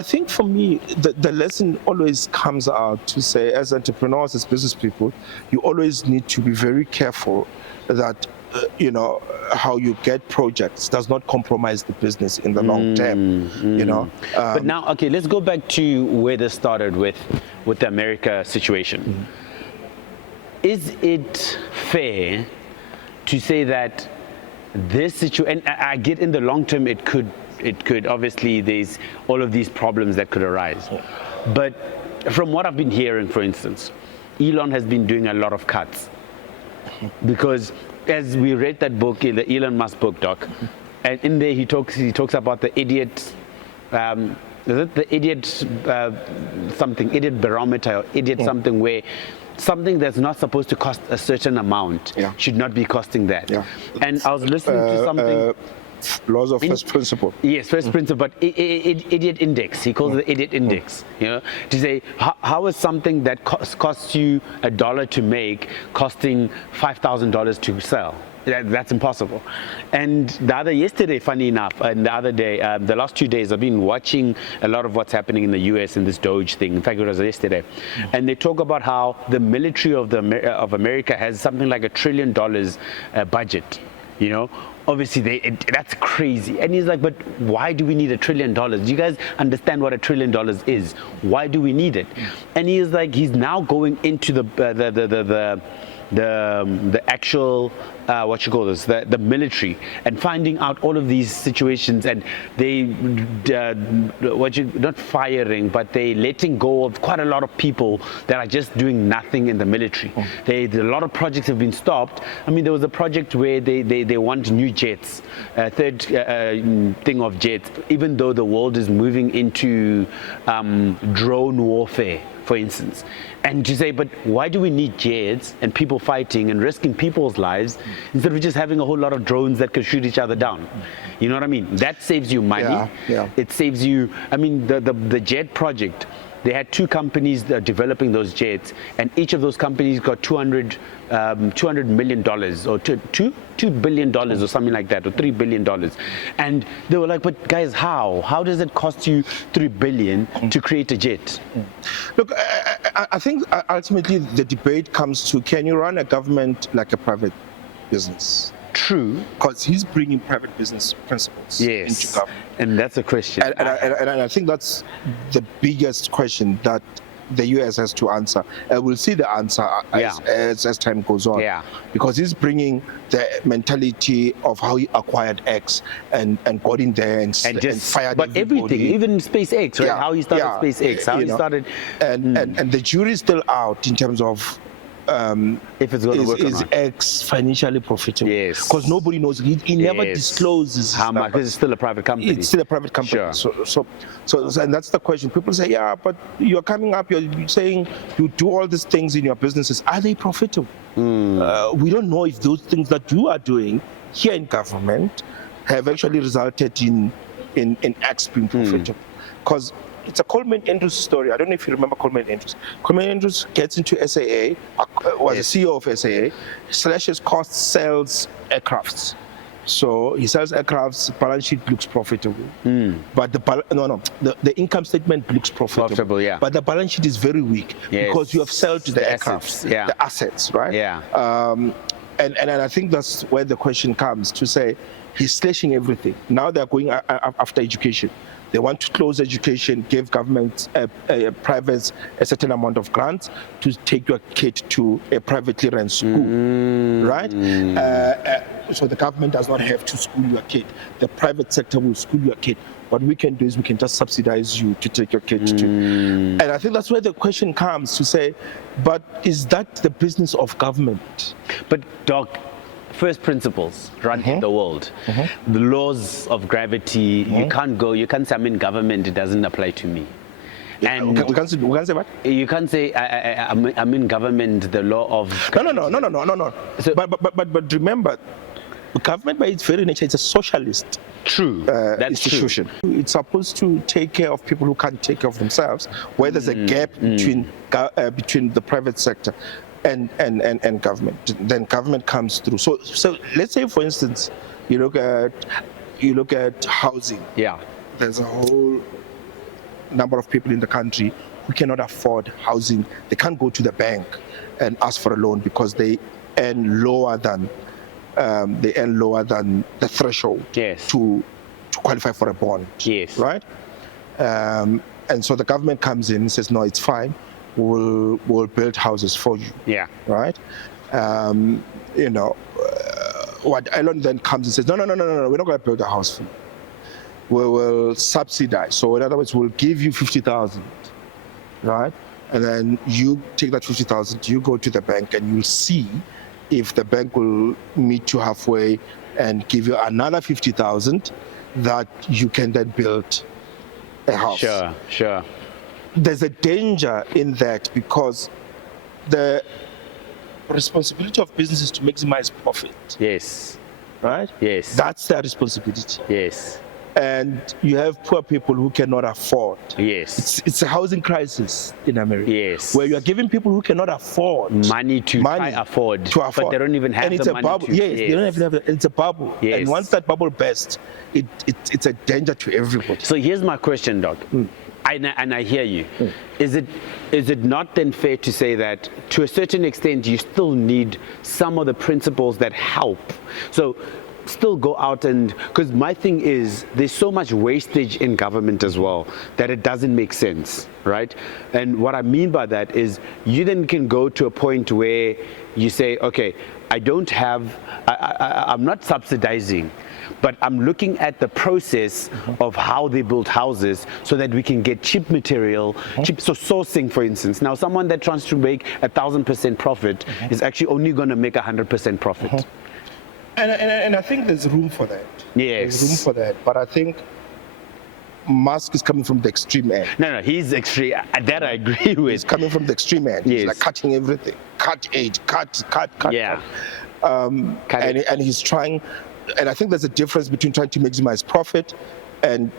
think for me the lesson always comes out to say, as entrepreneurs, as business people, you always need to be very careful that how you get projects does not compromise the business in the long term. But now, okay, let's go back to where this started with the America situation. Is it fair to say that this situation, and I get in the long term, it could obviously, there's all of these problems that could arise. But from what I've been hearing, for instance, Elon has been doing a lot of cuts, because as we read that book, in the Elon Musk book, Doc, and in there he talks about the idiot, is it the idiot idiot barometer, or idiot something, where something that's not supposed to cost a certain amount should not be costing that. And I was listening to something. Laws of first principle. Yes, first principle, but idiot index. He calls it the idiot index. To say how is something that costs you $1 to make costing $5,000 to sell? That's impossible. And yesterday, funny enough, and the other day, the last 2 days, I've been watching a lot of what's happening in the US in this Doge thing. In fact, it was yesterday. And they talk about how the military of America has something like $1 trillion budget, Obviously, that's crazy. And he's like, but why do we need $1 trillion? Do you guys understand what $1 trillion is? Why do we need it? And he's like, he's now going into the actual the military, and finding out all of these situations, and they not firing, but they letting go of quite a lot of people that are just doing nothing in the military. A lot of projects have been stopped. I mean, there was a project where they want new jets, third thing of jets, even though the world is moving into drone warfare, for instance. And to say, but why do we need jets and people fighting and risking people's lives instead of just having a whole lot of drones that could shoot each other down? You know what I mean? That saves you money. It saves you, I mean, the jet project, they had 2 companies that are developing those jets, and each of those companies got $200 million or $2 billion or something like that, or $3 billion. And they were like, but guys, how does it cost you $3 billion to create a jet? Look, I think ultimately the debate comes to, can you run a government like a private business? True. Because he's bringing private business principles into government. And that's a question. And I think that's the biggest question that the US has to answer. We'll see the answer as time goes on. Because he's bringing the mentality of how he acquired X and got in there and fired but everything, even SpaceX, right? How he started SpaceX, how he started. And the jury's still out in terms of if it's going to work or not. Is X financially profitable? Yes. Because nobody knows. He never discloses how much. Because it's still a private company. It's still a private company. Sure. So and that's the question. People say, but you're coming up, you're saying you do all these things in your businesses. Are they profitable? We don't know if those things that you are doing here in government have actually resulted in X being profitable. Because it's a Coleman Andrews story. I don't know if you remember Coleman Andrews. Coleman Andrews gets into SAA, was the CEO of SAA, slashes costs, sells aircrafts. So he sells aircrafts, balance sheet looks profitable. But the income statement looks profitable. But the balance sheet is very weak because you have sold the aircrafts, the assets, right? And I think that's where the question comes to say, he's slashing everything. Now they're going after education. They want to close education, give government, privates a certain amount of grants to take your kid to a privately run school, right? So the government does not have to school your kid. The private sector will school your kid. What we can do is we can just subsidize you to take your kid to. And I think that's where the question comes to say, but is that the business of government? But Doc, first principles running the world, the laws of gravity, you can't say I'm in government, it doesn't apply to me. And we can't say what? You can't say I'm in government. The law of no. So, but remember, government by its very nature is a socialist. True. That's institution. True. It's supposed to take care of people who can't take care of themselves, where there's a gap between the private sector and government. Then government comes through. So let's say, for instance, you look at housing. Yeah. There's a whole number of people in the country who cannot afford housing. They can't go to the bank and ask for a loan because they earn lower than the threshold to qualify for a bond. Yes. Right? And so the government comes in and says, no, it's fine. We'll build houses for you. Yeah. Right? What Elon then comes and says, no, we're not going to build a house for you. We will subsidize. So in other words, we'll give you 50,000, right? And then you take that 50,000, you go to the bank and you'll see if the bank will meet you halfway and give you another 50,000 that you can then build a house. Sure. There's a danger in that because the responsibility of business is to maximize profit. Yes. Right? Yes. That's their responsibility. Yes. And you have poor people who cannot afford. Yes. It's a housing crisis in America. Yes. Where you are giving people who cannot afford money to afford, but they don't even have and it's the a money bubble. to. Yes, they don't even have. It's a bubble. Yes. And once that bubble bursts, it's a danger to everybody. So here's my question, Doc. And I hear you. Is it not then fair to say that to a certain extent you still need some of the principles that help? So still go out and, because my thing is there's so much wastage in government as well that it doesn't make sense, right? And what I mean by that is you then can go to a point where you say, okay, I'm not subsidizing, but I'm looking at the process of how they build houses so that we can get cheap material, cheap. So sourcing, for instance, now someone that tries to make 1,000% profit is actually only going to make 100% profit. And I think there's room for that. Yes. There's room for that. But I think Musk is coming from the extreme end. No, he's extreme. That I agree with. He's coming from the extreme end. Yes. He's like cutting everything. Cut age, cut. Yeah. And he's trying, and I think there's a difference between trying to maximize profit and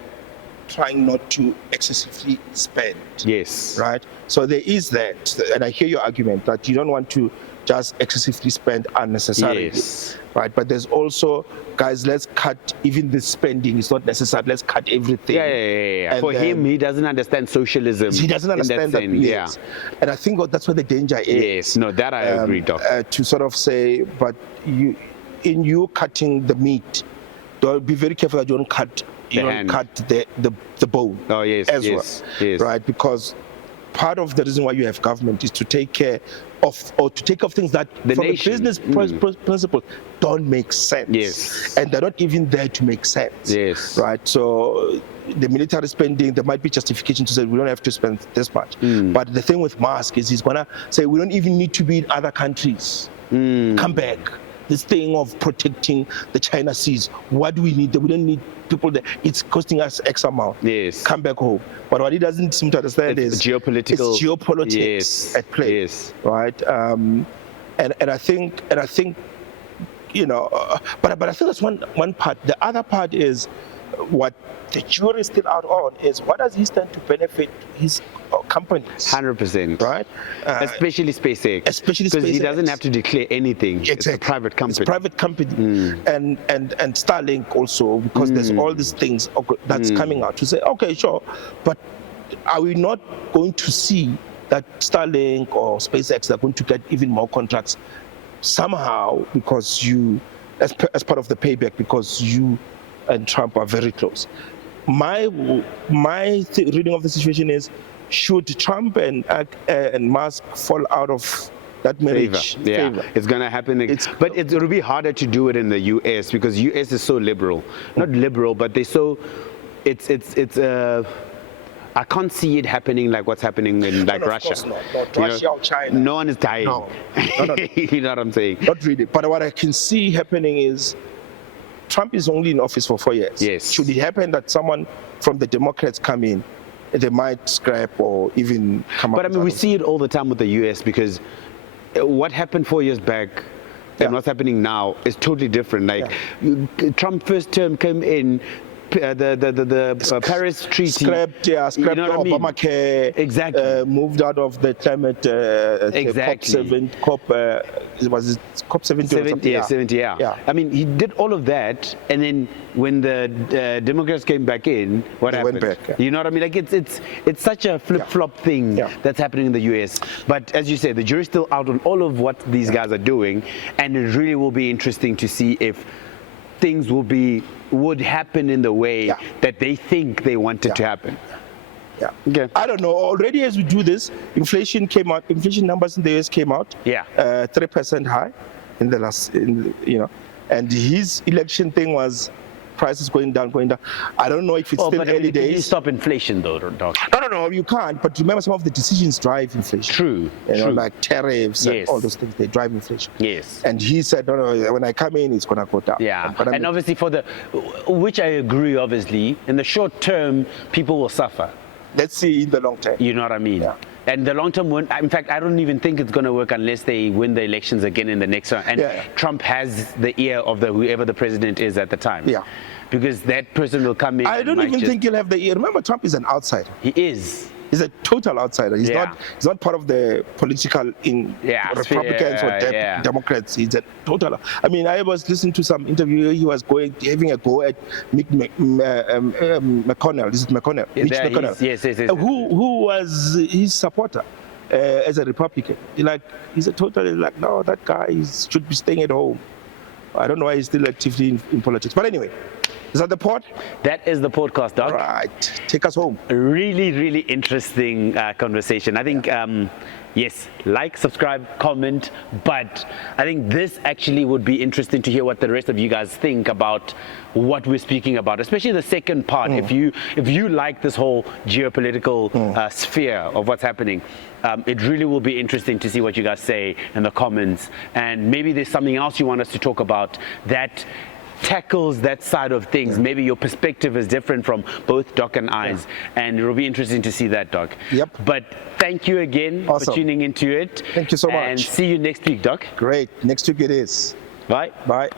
trying not to excessively spend. Yes. Right? So there is that. And I hear your argument that you don't want to just excessively spend unnecessarily. Yes. Right, but there's also, guys, let's cut even the spending. It's not necessary. Let's cut everything. Yeah. For him, he doesn't understand socialism. He doesn't understand that. Yes. And I think that's where the danger is. Yes, no, that I agree, Doc. To sort of say, but you cutting the meat, don't be very careful that you don't cut the bone. Oh yes, as well. Right, because part of the reason why you have government is to take care of, or to take off things that from a business principle don't make sense. Yes. And they're not even there to make sense. Yes. Right. So the military spending, there might be justification to say we don't have to spend this much. But the thing with Musk is he's gonna say we don't even need to be in other countries. Come back. This thing of protecting the China seas. What do we need? We don't need people there. It's costing us X amount. Yes. Come back home. But what he doesn't seem to understand is geopolitics at play. Yes. Right. And I think but I think that's one part. The other part is what the jury is still out on is what does he stand to benefit his companies? 100%. Right? Especially SpaceX. Because he doesn't have to declare anything. Exactly. It's a private company. It's a private company. And Starlink also, because there's all these things that's coming out to say, okay, sure, but are we not going to see that Starlink or SpaceX are going to get even more contracts somehow because you, as part of the payback, because you and Trump are very close? My reading of the situation is, should Trump and Musk fall out of that marriage? Favor. It's going to happen. But it will be harder to do it in the U.S. because U.S. is so liberal. Not liberal, but they're so. I can't see it happening like what's happening in Russia. Of course not. Russia or China. No one is dying. No. You know what I'm saying? Not really. But what I can see happening is Trump is only in office for 4 years. Yes. Should it happen that someone from the Democrats come in they might scrap or even come up. But I mean, we see it all the time with the US, because what happened 4 years back and what's happening now is totally different. Like Trump first term came in, the Paris Treaty scrapped you know what I mean? Obamacare, exactly, moved out of the climate exactly. was it COP 70? Yeah, 70. Yeah. I mean, he did all of that, and then when the Democrats came back in, what happened? Went back, You know what I mean? Like it's such a flip-flop thing that's happening in the US. But as you say, the jury's still out on all of what these guys are doing, and it really will be interesting to see if things would happen in the way that they think they want it to happen. Yeah. Okay. I don't know. Already as we do this, inflation came out. Inflation numbers in the US came out. 3% high in the last, and his election thing was prices going down. I don't know if it's still early days. Can you stop inflation though, Doc? No, you can't. But remember, some of the decisions drive inflation. True. Like tariffs and all those things, they drive inflation. Yes. And he said, no, when I come in, it's going to go down. Yeah. And obviously which I agree, obviously, in the short term, people will suffer. Let's see in the long term. You know what I mean? Yeah. And the long term win, in fact, I don't even think it's going to work unless they win the elections again in the next one. And Trump has the ear of whoever the president is at the time. Yeah. Because that person will come in. I don't even think he'll have the ear. Remember, Trump is an outsider. He is. He's a total outsider. He's not part of the political Republicans or Democrats. He's a total. I mean, I was listening to some interview. He was having a go at McConnell. This is McConnell. Mitch McConnell. Yes. Who was his supporter as a Republican? He's a totally no, that guy should be staying at home. I don't know why he's still actively in politics. But anyway. Is that the pod? That is the podcast, Doc. All right. Take us home. A really, really interesting conversation. I think, yes, like, subscribe, comment, but I think this actually would be interesting to hear what the rest of you guys think about what we're speaking about, especially the second part. If you like this whole geopolitical sphere of what's happening, it really will be interesting to see what you guys say in the comments. And maybe there's something else you want us to talk about that tackles that side of things. Maybe your perspective is different from both Doc and I's, and it'll be interesting to see that, Doc. Yep. But thank you again for tuning into it. Thank you so much. And see you next week, Doc. Great. Next week it is. Bye. Bye.